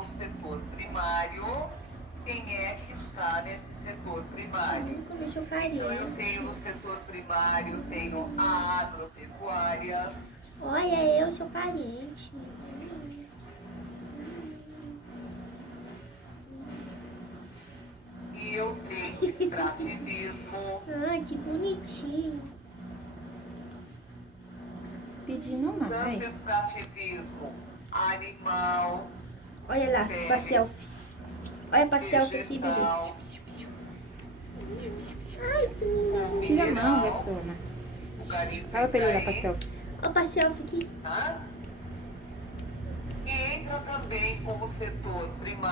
no setor primário, quem é que está nesse setor primário? Então, eu tenho no setor primário, tenho a agropecuária. Olha, eu sou parente. E eu tenho extrativismo. Ah, que bonitinho. Pedindo Tanto mais. extrativismo animal, Olha lá, pra selfie. Olha pra selfie aqui, bebê. vegetal, Ai, que lindo. Tira a mão, mineral, gatona. o garimpo Fala pra ele olhar pra aí, selfie. Olha pra selfie aqui. tá? E entra também como setor primário